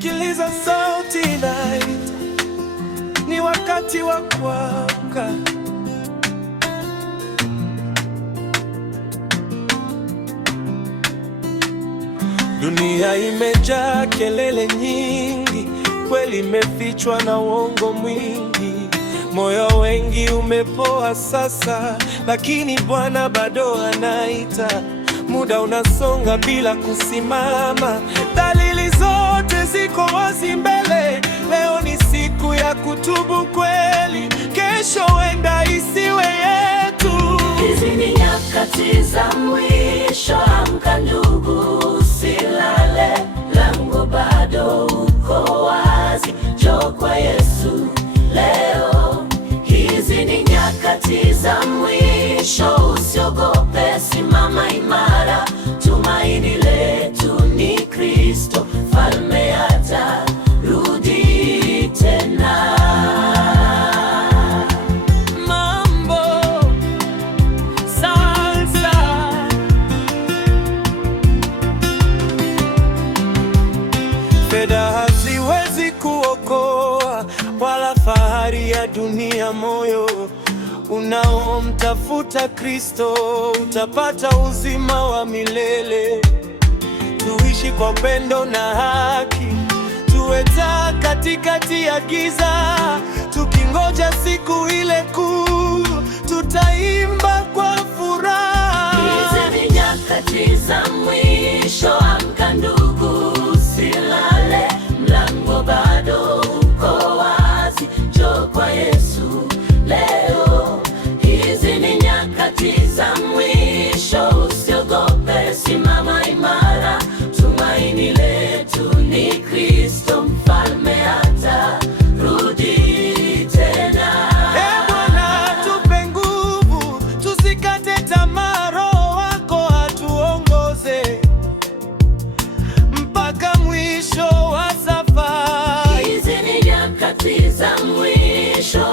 Sikiliza sauti inaita, ni wakati wa kuamka. Dunia imejaa kelele nyingi, kweli imefichwa na uongo mwingi. Moyo wengi umepoa sasa, lakini Bwana bado anaita. Muda unasonga bila kusimama, dalili zote ziko wazi mbele. Leo ni siku ya kutubu kweli, kesho wenda isiwe yetu. Hizi ni nyakati za mwisho, amka ndugu, usilale, lango bado uko wazi, njoo kwa Yesu leo. Hizi ni nyakati za mwisho, usiogope, simama imara, tumaini letu ni Kristo, mfalme atarudi tena. Mambo sasa, fedha haziwezi kuokoa, wala fahari ya dunia. Moyo unaomtafuta Kristo utapata uzima wa milele. Tuishi kwa upendo na haki, tuwe taa katikati ya giza, tukingoja siku ile kuu, tutaimba kwa furaha. Hizi ni nyakati za mwisho, amka ndugu, usilale, mlango bado uko wazi, njoo kwa Yesu leo. Hizi ni nyakati za mwisho, usiogope, simama imara, tumaini letu ni Kristo, mfalme atarudi tena. Bwana tupe nguvu, tusikate tamaa, Roho wako atuongoze mpaka mwisho wa safari. Hizi ni nyakati za mwisho,